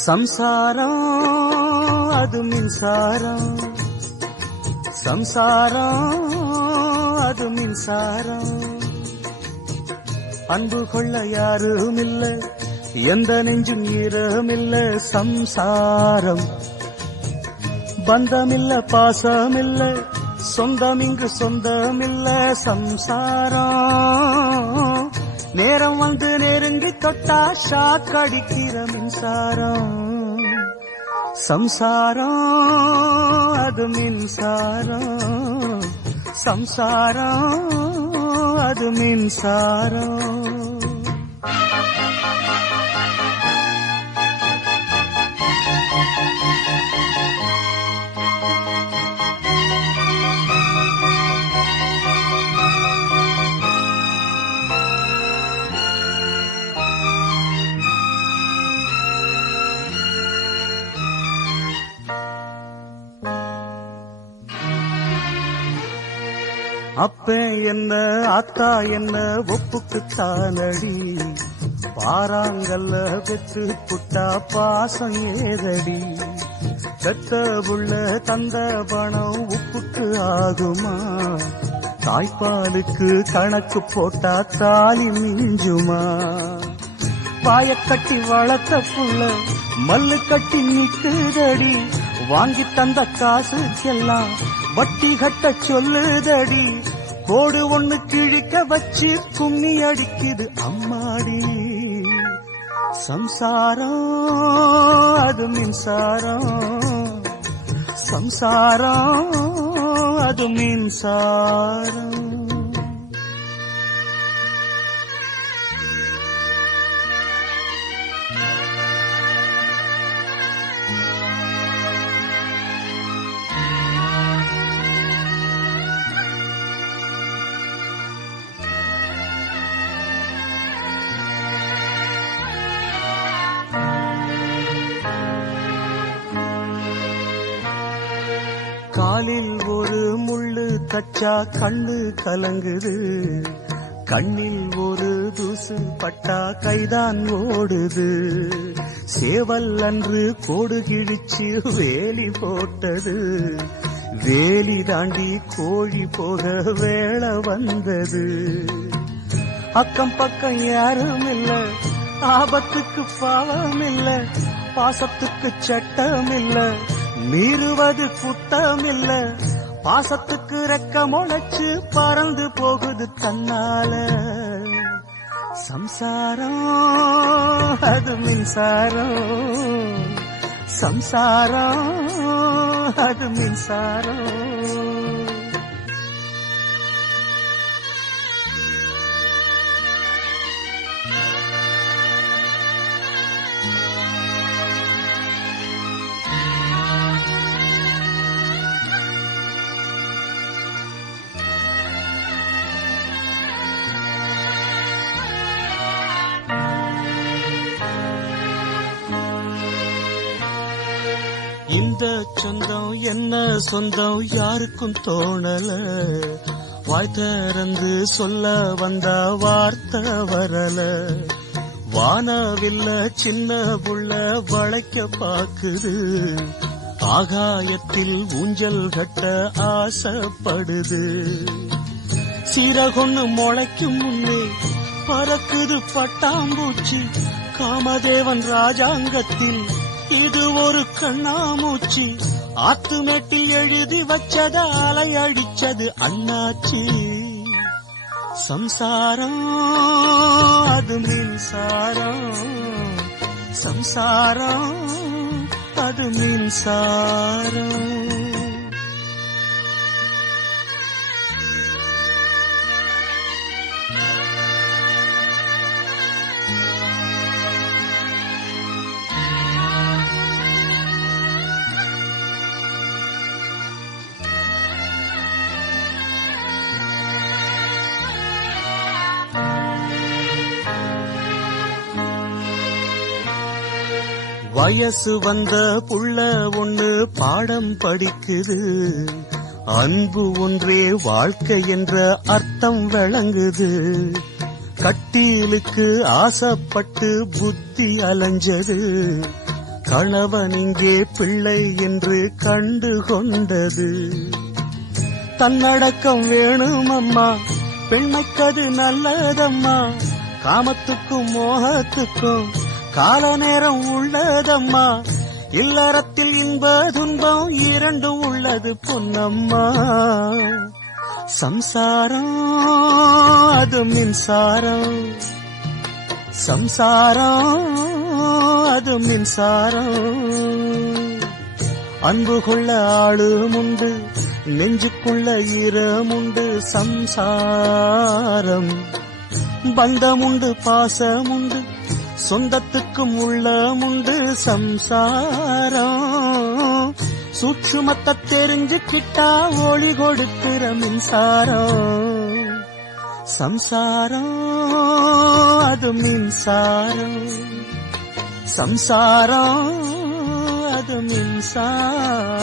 சம்சாரம் அது மின்சாரம், சம்சாரம் அது மின்சாரம். அன்பு கொள்ள யாரும் இல்ல, எந்த நெஞ்சும் ஈரமில்ல. சம்சாரம் பந்தமில்ல, பாசமில்ல, சொந்தம் இங்கு சொந்தமில்ல. சம்சாரம் நேரம் வந்து நெருங்கி தொட்டா ஷாக் அடிக்கிற மின்சாரம். சம்சாரம் அது மின்சாரம், சம்சாரம் அது மின்சாரம். அப்ப என்ன ஆத்தா என்ன ஒப்புக்குத்தானடி, பாறாங்கல்ல பெற்று புட்டா பாசம் ஏதடி. பெத்த புள்ள தந்த பணம் உப்புக்கு ஆகுமா, தாய்ப்பாலுக்கு கணக்கு போட்டா தாலி மிஞ்சுமா. பாயக்கட்டி வளர்த்த புள்ள மல்லு கட்டி நிக்குதடி, வாங்கி தந்த காசுக்கெல்லாம் வட்டி கட்ட சொல்லுதடி. கோடு ஒண்ணு கிழிக்க வச்சு கும்மி அடிக்குது அம்மாடி. சம்சாரம் அது மின்சாரம், சம்சாரம் அது மின்சாரம். காலில் ஒரு முள்ளு தச்சா கண்ணு கலங்குது, கண்ணில் ஒரு தூசு பட்டா கைதான் ஓடுது. சேவல் அன்று கோடு கிழிச்சு வேலி போட்டது, வேலி தாண்டி கோழி போக வேளை வந்தது. அக்கம் பக்கம் யாரும் இல்ல, ஆபத்துக்கு பாவம் இல்ல, பாசத்துக்கு சட்டம் இல்ல, மீறுவது குத்தமில்ல. பாசத்துக்கு ரெக்க முளைச்சு பறந்து போகுது தன்னால. சம்சாரம் அது மின்சாரம், சம்சாரம் அது மின்சாரம். இந்த சொந்தம் என்ன சொந்தம் யாருக்கும் தோணல, வாய் திறந்து சொல்ல வந்தா வார்த்தை வரல. வானவில்ல சின்ன புள்ள வளைக்க பாக்குது, ஆகாயத்தில் ஊஞ்சல் கட்ட ஆசைப்படுது. சீரகொன்னு முளைக்கும் முன்னே பறக்குது பட்டாம்பூச்சி, காமதேவன் ராஜாங்கத்தில் இது ஒரு கண்ணாமூச்சி. ஆத்துமேட்டில் எழுதி வச்சத அலை அடிச்சது அண்ணாச்சி. சம்சாரம் அது மின்சாரம், சம்சாரம் அது மின்சாரம். வயசு வந்த புள்ள ஒண்ணு பாடம் படிக்குது, அன்பு ஒன்றே வாழ்க்கை என்ற அர்த்தம் விளங்குது. கட்டிலுக்கு ஆசைப்பட்டு புத்தி அலைஞ்சது, கணவன் இங்கே பிள்ளை என்று கண்டு கொண்டது. தன்னடக்கம் வேணும் அம்மா, பெண்மைக்கது நல்லதம்மா. காமத்துக்கும் மோகத்துக்கும் கால நேரம் உள்ளதம்மா. இல்லறத்தில் இன்ப துன்பம் இரண்டும் உள்ளது பொன்னம்மா. சம்சாரம் அது மின்சாரம், சம்சாரம் அது மின்சாரம். அன்பு கொள்ள ஆளும் உண்டு, நெஞ்சுக்குள்ள ஈரமுண்டு. சம்சாரம் பந்தமுண்டு, பாசமுண்டு, சொந்தத்துக்கும் உள்ளமுண்டு. சம்சாரம் சூட்சுமத்தை தெரிஞ்சுக்கிட்டா ஒளி கொடுக்கிற மின்சாரம். சம்சாரம் அது மின்சாரம், சம்சாரம் அது மின்சாரம்.